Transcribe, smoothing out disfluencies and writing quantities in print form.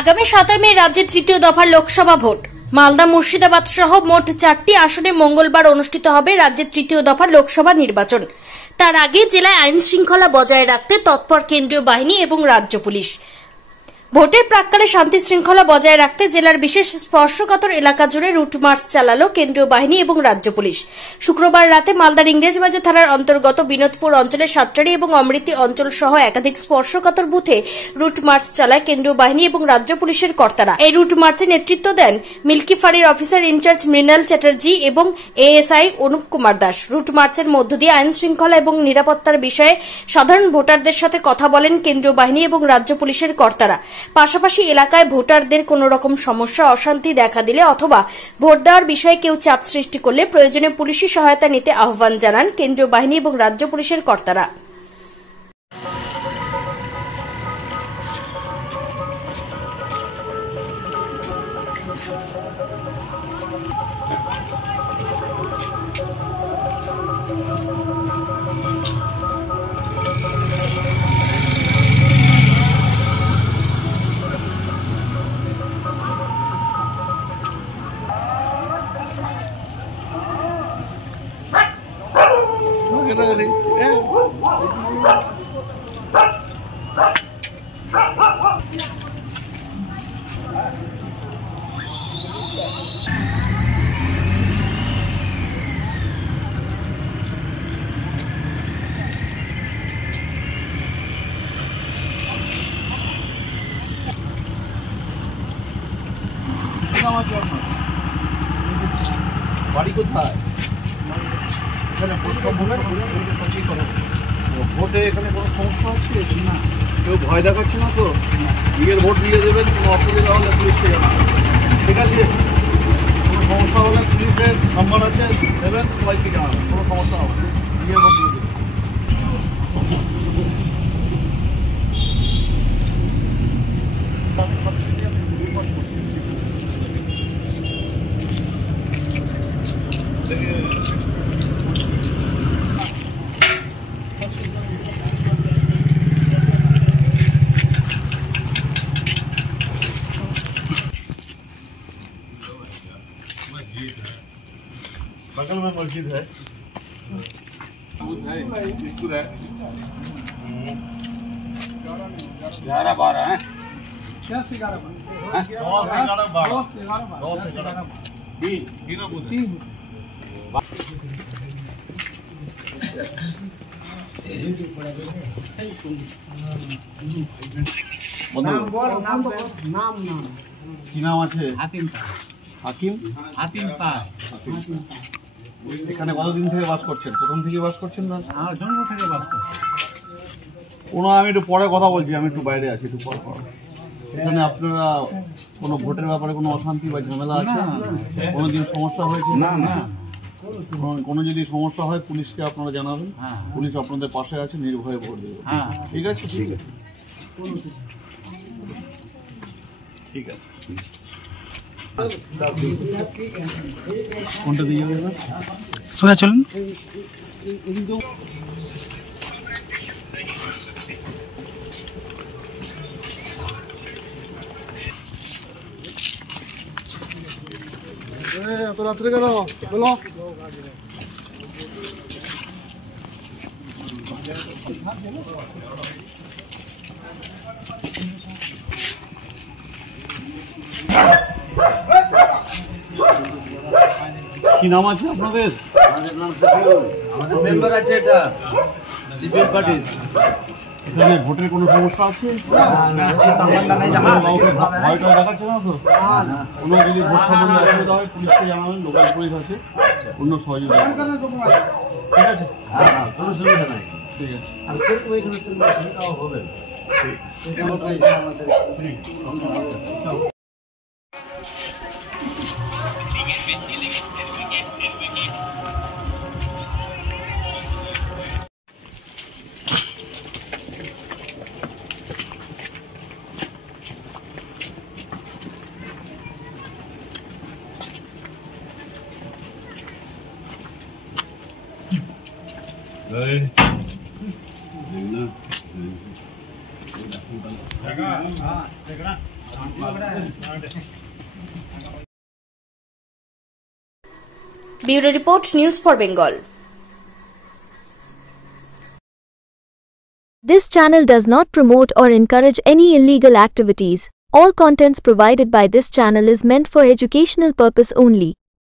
আগামী 7 মে রাজ্যে তৃতীয় দফার লোকসভা ভোট। মালদা, মুর্শিদাবাদ সহ মোট 4টি আসনে মঙ্গলবার অনুষ্ঠিত হবে রাজ্যের তৃতীয় দফার লোকসভা নির্বাচন। তার আগে জেলায় আইন শৃঙ্খলা বজায় রাখতে তৎপর কেন্দ্রীয় বাহিনী এবং রাজ্য পুলিশ। ভোটের প্রাক্কালে শান্তি শৃঙ্খলা বজায় রাখতে জেলার বিশেষ স্পর্শকাতর এলাকা জুড়ে রুট মার্চ চালালো কেন্দ্রীয় বাহিনী এবং রাজ্য পুলিশ। শুক্রবার রাতে মালদার ইংরেজবাজার থানার অন্তর্গত বিনোদপুর অঞ্চলের সাতটারি এবং অমৃতি অঞ্চল সহ একাধিক স্পর্শকাতর বুথে রুট মার্চ চালায় কেন্দ্রীয় বাহিনী এবং রাজ্য পুলিশের কর্তারা। এই রুট মার্চে নেতৃত্ব দেন মিল্কি ফাঁড়ির অফিসার ইনচার্জ মৃণাল চ্যাটার্জি এবং এএসআই অনুপ কুমার দাস। রুট মার্চের মধ্য দিয়ে আইন শৃঙ্খলা এবং নিরাপত্তার বিষয়ে সাধারণ ভোটারদের সাথে কথা বলেন কেন্দ্রীয় বাহিনী এবং রাজ্য পুলিশের কর্তারা। পাশাপাশি এলাকায় ভোটারদের কোনো রকম সমস্যা অশান্তি দেখা দিলে অথবা ভোট দেওয়ার বিষয়ে কেউ চাপ সৃষ্টি করলে প্রয়োজনে পুলিশি সহায়তা নিতে আহ্বান জানান কেন্দ্রীয় বাহিনী এবং রাজ্য পুলিশের কর্তারা। বাড়ি কোথায়? এখানে ভোটে এখানে কোনো সমস্যা আছে না? কেউ ভয় দেখাচ্ছে না তো? নিজের ভোট দিয়ে দেবেন, কোনো অসুবিধা হলে পুলিশকে জানাবেন, ঠিক আছে? কোনো সমস্যা হলে পুলিশের নাম্বার আছে, দেবেন, সবাইকে জানাবেন, কোনো সমস্যা হবে না। নিজের ভোট দিয়ে দেবেন। बगल में मस्जिद है, स्कूल है। 11-12 है, 10-11-12 तीनों बुध है। নাম কি নাম আছে? হাকিম। হাকিম হাকিম পায়। এখানে কতদিন থেকে বাস করছেন? প্রথম থেকে বাস করছেন না? জন্ম থেকে বাস করছেন। আমি একটু পরে কথা বলছি, আমি একটু বাইরে আছি, একটু পরে। এখানে আপনারা কোনো ভোটের ব্যাপারে কোনো অশান্তি বা ঝামেলা আছে? কোনোদিন সমস্যা হয়েছে? না না। কোনো যদি সমস্যা হয় পুলিশকে আপনারা জানাবেন, পুলিশ আপনাদের পাশে আছে, নির্ভয়ে ভোট দেবে, ঠিক আছে? ঠিক আছে, ঠিক আছে। কোনটা দিয়ে যাবে? সোজা চলুন। এত রাত্রে কেন? বলো। কি নাম আছে আপনাদের? আমাদের নাম সিপিএম, আমাদের মেম্বার আছে, এটা সিপিএম পার্টি। এখানে ভোটের কোনো সমস্যা আছে? ভয়টা দেখাচ্ছে না তো? কোনো যদি ভোট সম্বন্ধে অসুবিধা হয় পুলিশকে জানাবেন, লোকাল পুলিশ আছে, অন্য সহযোগিতা, ঠিক আছে? কোনো সুবিধা নাই, ঠিক আছে। হবে Bureau Report, News for Bengal. This channel does not promote or encourage any illegal activities. All contents provided by this channel is meant for educational purpose only.